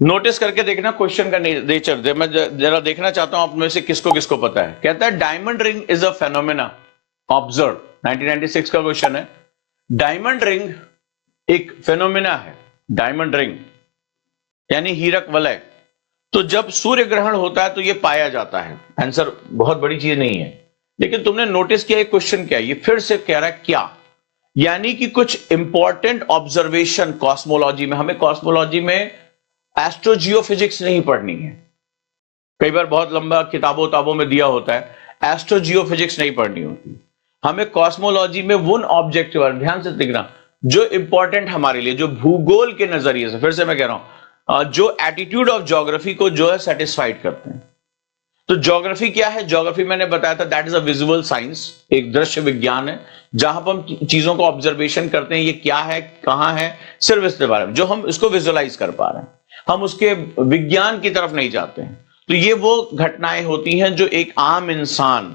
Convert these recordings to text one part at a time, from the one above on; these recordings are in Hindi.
नोटिस करके देखना क्वेश्चन का नेचर, मैं जरा देखना चाहता हूं आप में से किसको किसको पता है। कहता है diamond ring is a phenomena observe, 1996 का क्वेश्चन है। डायमंड रिंग एक फेनोमेना है, डायमंड रिंग यानी हीरक वलय। तो जब सूर्य ग्रहण होता है तो यह पाया जाता है। आंसर बहुत बड़ी चीज नहीं है, लेकिन तुमने नोटिस किया एक क्वेश्चन क्या है, ये फिर से कह रहा है क्या, यानी कि कुछ इंपॉर्टेंट ऑब्जर्वेशन कॉस्मोलॉजी में, हमें कॉस्मोलॉजी में एस्ट्रोजियोफिजिक्स नहीं पढ़नी है। कई बार बहुत लंबा किताबों में दिया होता है, एस्ट्रोजियोफिजिक्स नहीं पढ़नी होती हमें। कॉस्मोलॉजी में उन ऑब्जेक्ट के बारे में ध्यान से देखना जो इंपॉर्टेंट हमारे लिए, जो भूगोल के नजरिए से, फिर से मैं कह रहा हूं, जो एटीट्यूड ऑफ ज्योग्राफी को जो है सेटिस्फाइड करते हैं। तो ज्योग्राफी क्या है? ज्योग्राफी मैंने बताया था that is a visual science, एक दृश्य विज्ञान है जहां पर हम चीजों को ऑब्जर्वेशन करते हैं, ये क्या है, कहां है, सिर्फ इसके बारे में जो हम इसको विजुअलाइज कर पा रहे हैं, हम उसके विज्ञान की तरफ नहीं जाते हैं। तो ये वो घटनाएं होती हैं जो एक आम इंसान,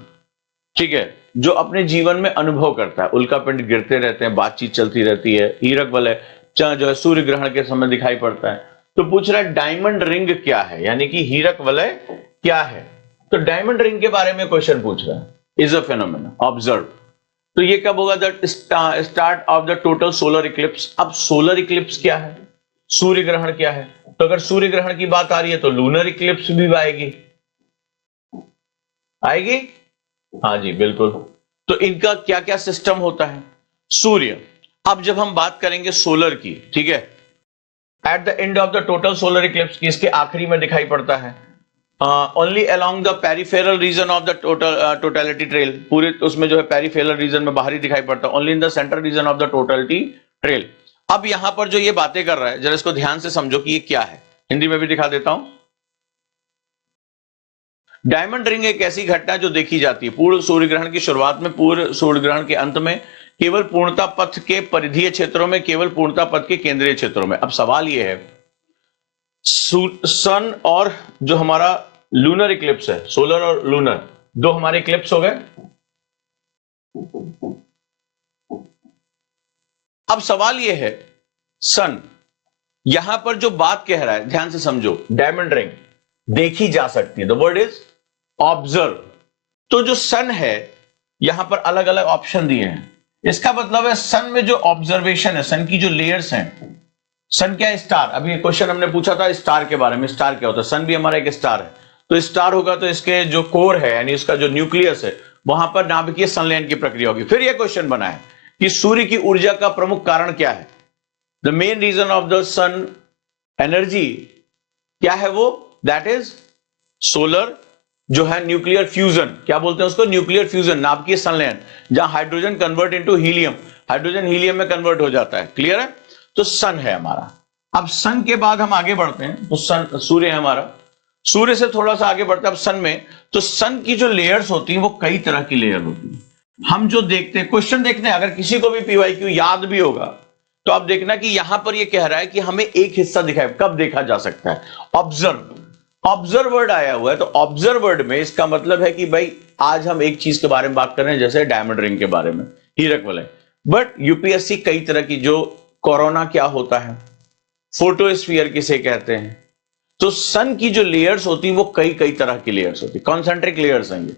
ठीक है, जो अपने जीवन में अनुभव करता है। उल्कापिंड गिरते रहते हैं, बातचीत चलती रहती है, हीरक वलय जो है सूर्य ग्रहण के समय दिखाई पड़ता है। तो पूछ रहा है डायमंड रिंग क्या है, यानी कि हीरक वलय क्या है। तो डायमंड रिंग के बारे में क्वेश्चन पूछ रहा है, इज अ फेनोमेना ऑब्जर्व। तो ये कब होगा? The start of the total solar Eclipse. अब सोलर इक्लिप्स क्या है, सूर्य ग्रहण क्या है? तो अगर सूर्य ग्रहण की बात आ रही है तो लूनर इक्लिप्स भी आएगी, आएगी, हाँ जी बिल्कुल। तो इनका क्या क्या सिस्टम होता है? सूर्य, अब जब हम बात करेंगे सोलर की, ठीक है, at the end of the total solar eclipse की, इसके आखिरी में दिखाई पड़ता है only along the peripheral region of the totality trail. पूरे उसमें जो है पेरिफेरल रीजन में बाहरी दिखाई पड़ता है, only in the central region of the totality trail. अब यहां पर जो ये बातें कर रहा है जरा इसको ध्यान से समझो कि ये क्या है। हिंदी में भी दिखा देता हूं। डायमंड रिंग एक ऐसी घटना जो देखी जाती है पूर्ण सूर्य ग्रहण की शुरुआत में, पूर्ण सूर्य ग्रहण के अंत में, केवल पूर्णता पथ के परिधीय क्षेत्रों में, केवल पूर्णता पथ के केंद्रीय क्षेत्रों में। अब सवाल यह है, सन और जो हमारा लूनर इक्लिप्स है, सोलर और लूनर दो हमारे इक्लिप्स हो गए। अब सवाल यह है, सन यहां पर जो बात कह रहा है ध्यान से समझो, डायमंड रिंग देखी जा सकती है, द वर्ड इज ऑब्जर्व। तो जो सन है यहां पर अलग अलग ऑप्शन दिए हैं, इसका मतलब है सन में जो ऑब्जर्वेशन है, सन की जो लेयर्स हैं, सन क्या है? स्टार। अभी ये क्वेश्चन हमने पूछा था स्टार के बारे में, स्टार क्या होता है? सन भी हमारा एक स्टार है। तो स्टार होगा तो इसके जो कोर है यानी इसका जो न्यूक्लियस है वहां पर नाभिकीय संलयन की प्रक्रिया होगी। फिर यह क्वेश्चन बना है कि सूर्य की ऊर्जा का प्रमुख कारण क्या है, the main reason of the sun energy क्या है वो, दैट इज सोलर जो है न्यूक्लियर फ्यूजन। क्या बोलते हैं उसको? न्यूक्लियर फ्यूजन, नाभिकीय संलयन, जहां hydrogen convert into helium, hydrogen helium में कन्वर्ट हो जाता है। क्लियर है? तो सन है हमारा। अब सन के बाद हम आगे बढ़ते हैं तो सन, सूर्य है हमारा। सूर्य से थोड़ा सा आगे बढ़ते हैं अब सन में। तो सन की जो लेयर्स होती हैं वो कई तरह की लेयर होती है। हम जो देखते हैं, क्वेश्चन देखते हैं, अगर किसी को भी पीवाईक्यू याद भी होगा तो आप देखना कि यहां पर ये कह रहा है कि हमें एक हिस्सा दिखाए, कब देखा जा सकता है? ऑब्जर्व। ऑब्जर्व वर्ड आया हुआ है, तो ऑब्जर्व वर्ड में इसका मतलब है कि भाई आज हम एक चीज के बारे में बात कर रहे हैं, जैसे डायमंड रिंग के बारे में, हीरक वलय। बट यूपीएससी कई तरह की, जो कोरोना क्या होता है, फोटोस्फीयर किसे कहते हैं, तो सन की जो लेयर्स होती हैं वो कई कई तरह की लेयर्स होती है, कॉन्सेंट्रिक लेयर्स हैं ये,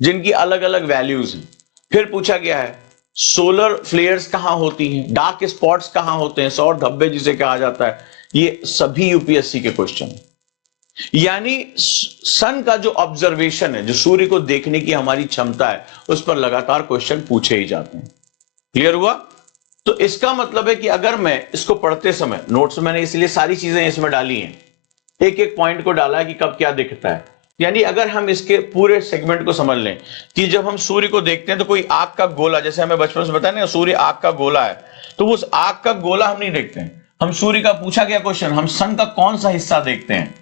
जिनकी अलग अलग वैल्यूज हैं। फिर पूछा गया है सोलर फ्लेयर्स कहां होती हैं, डार्क स्पॉट्स कहां होते हैं, सौर धब्बे जिसे कहा जाता है, ये सभी यूपीएससी के क्वेश्चन है। यानी सन का जो ऑब्जर्वेशन है, जो सूर्य को देखने की हमारी क्षमता है, उस पर लगातार क्वेश्चन पूछे ही जाते हैं। क्लियर हुआ? तो इसका मतलब है कि अगर मैं इसको पढ़ते समय, नोट्स मैंने इसलिए सारी चीजें इसमें डाली हैं, एक एक पॉइंट को डाला है कि कब क्या दिखता है। यानी अगर हम इसके पूरे सेगमेंट को समझ लें कि जब हम सूर्य को देखते हैं तो कोई आग का गोला, जैसे हमें बचपन से बताया ना सूर्य आग का गोला है, तो उस आग का गोला हम नहीं देखते हैं। हम सूर्य का पूछा गया क्वेश्चन, हम सन का कौन सा हिस्सा देखते हैं?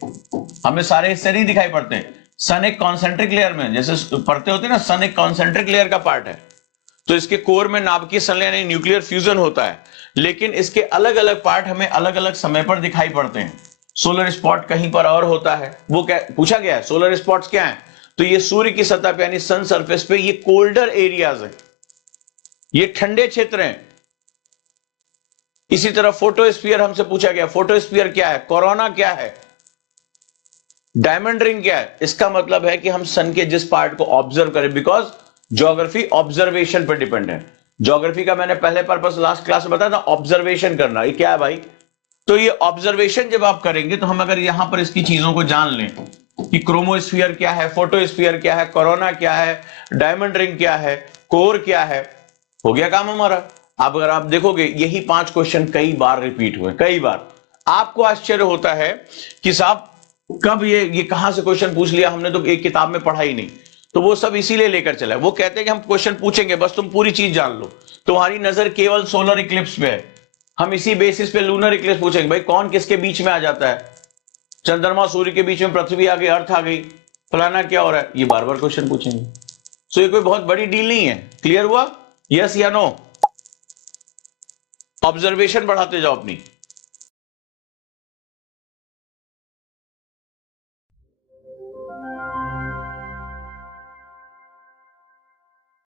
हमें सारे हिस्से नहीं दिखाई पड़ते। सन एक कॉन्सेंट्रिक लेयर में, जैसे पढ़ते होते ना, सन एक कॉन्सेंट्रिक लेयर का पार्ट है, तो इसके कोर में नाभिकीय संलयन न्यूक्लियर फ्यूजन होता है, लेकिन इसके अलग अलग पार्ट हमें अलग अलग समय पर दिखाई पड़ते हैं। सोलर स्पॉट कहीं पर और होता है, वो क्या पूछा गया है, सोलर स्पॉट्स क्या है? तो ये सूर्य की सतह पे यानी सन सरफेस पे, ये कोल्डर एरियाज है, ये ठंडे क्षेत्र हैं। इसी तरह फोटोस्फीयर हमसे पूछा गया, फोटोस्फीयर क्या है, कोरोना क्या है, डायमंड रिंग क्या है। इसका मतलब है कि हम सन के जिस पार्ट को ऑब्जर्व करें, बिकॉज ज्योग्राफी ऑब्जर्वेशन पर डिपेंड है। ज्योग्राफी का मैंने पहले पर्पस लास्ट क्लास में बताया था, ऑब्जर्वेशन करना। ये क्या है भाई, तो ये ऑब्जर्वेशन जब आप करेंगे तो हम अगर यहां पर इसकी चीजों को जान लें कि क्रोमोस्फीयर क्या है, फोटोस्फीयर क्या है, कोरोना क्या है, डायमंड रिंग क्या है, कोर क्या है, हो गया काम हमारा। अब अगर आप देखोगे यही 5 क्वेश्चन कई बार रिपीट हुए, कई बार। आपको आश्चर्य होता है कि साहब कब ये कहां से क्वेश्चन पूछ लिया, हमने तो एक किताब में पढ़ा ही नहीं। तो वो सब इसीलिए लेकर चला। वो कहते हैं कि हम क्वेश्चन पूछेंगे, बस तुम पूरी चीज जान लो। तुम्हारी नजर केवल सोलर इक्लिप्स पे है, हम इसी बेसिस पे लूनर इक्लिप्स पूछेंगे। भाई कौन किसके बीच में आ जाता है, चंद्रमा सूर्य के बीच में पृथ्वी आ गई, अर्थ आ गई, फलाना क्या हो रहा है, ये बार बार क्वेश्चन पूछेंगे। सो ये कोई बहुत बड़ी डील नहीं है। क्लियर हुआ, यस या नो? ऑब्जर्वेशन बढ़ाते जाओ अपनी।